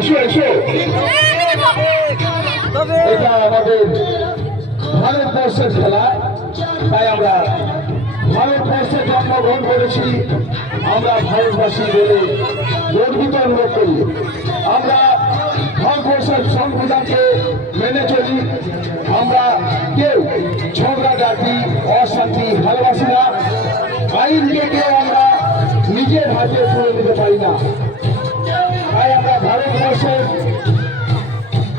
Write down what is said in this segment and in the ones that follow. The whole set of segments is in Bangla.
এসো এসো, এটা আমাদের ভারতবর্ষের খেলা, তাই আমরা ভারতবর্ষে জন্মগ্রহণ করেছি, আমরা ভারতবাসী বলে গর্বিত অনুভব করি। আমরা ভারতবর্ষের সংবিধানকে মেনে চলি। আমরা কেউ ঝগড়াঝাটি অশান্তি ভালোবাসি না। আইনকে কেউ আমরা নিজের হাতে তুলে নিতে পারি না। তাই আমরা ভারতবর্ষের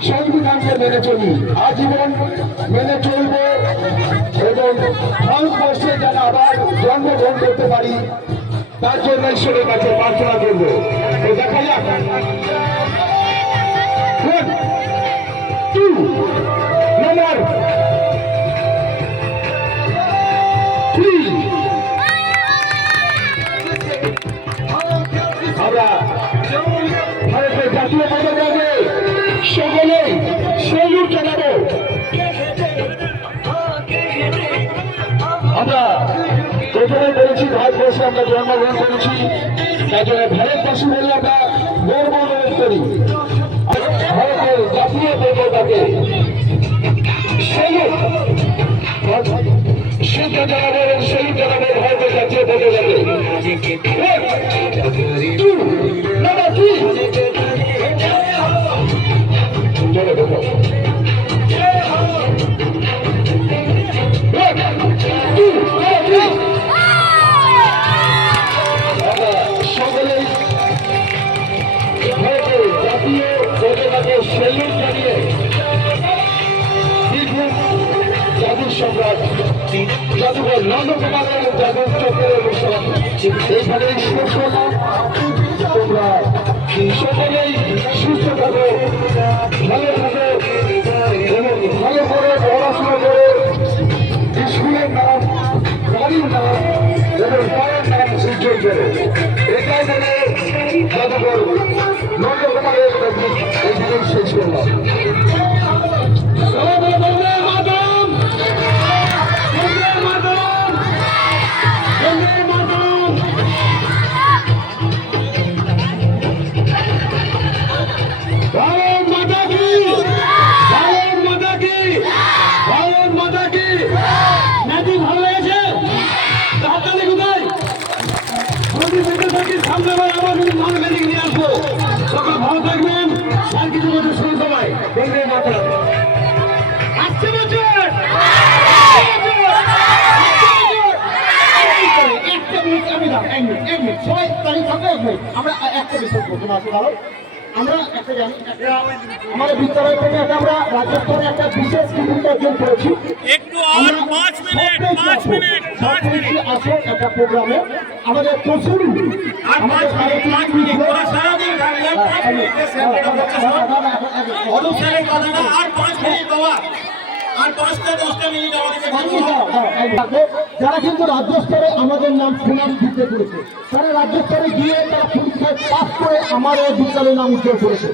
সংবিধানকে মেনে চলি, আজীবন মেনে চলব এবং ভারতবর্ষে যেন আবার জন্মগ্রহণ করতে পারি তার জন্য ঈশ্বরের কাছে প্রার্থনা করবো। তো দেখা যাক, 1, 2 নম্বর 3 আমরা ভারতের জাতীয় পতাকাকে সকলেই সেলুট জানাবো। আমরা প্রথমে বলেছি ভারতবর্ষে আমরা জন্মগ্রহণ করেছি, তাই জন্য ভারতবাসী বলে আমরা গর্ব অনুভব করি। ভারতের জাতীয় পতাকাকে সেলুট শিক্ষা জানাবো এবং সেলুট জানাবো ভারতের জাতীয় পতাকাকে। 1, 2 নম্বর 3 চলো দেখো। সকলেই ভারতের জাতীয় পতাকাকে সেলুট জানিয়ে বীরভূম জাদুর সম্রাট জাদুঘর নন্দকুমার এবং জাদুর চক্রের অনুষ্ঠান এইখানেই শেষ করলাম। তোমরা সকলেই সুস্থ থাকো, ভালো থাকো এবং ভালো করে পড়াশোনা করে স্কুলের নাম, বাড়ির নাম এবং পায়ের নাম উজ্জ্বল করো। এটাই বলে জাদুঘর নন্দকুমারের এইখানেই শেষ করলাম। ভালো থাকবেন, আর কিছু বছর শুরু সবাই বন্ধুদের মাত্রা আসছে বছর সবাই তারিখ থাকবে। আমরা একটা বিষয় করবো না, আমরা একটা জানি আমাদের বিদ্যালয় থেকে আমরা রাজ্য স্তরে একটা বিশেষ টিফিন অর্জন করেছি। আসো একটা প্রোগ্রামে আমাদের প্রচুর যারা কিন্তু রাজ্য স্তরে আমাদের নাম সুনাম দিতে করেছে, তারা রাজ্য স্তরে গিয়ে তারা পরীক্ষায় পাস করে আমাদের বিদ্যালয়ের নাম উজ্জ্বল করেছে।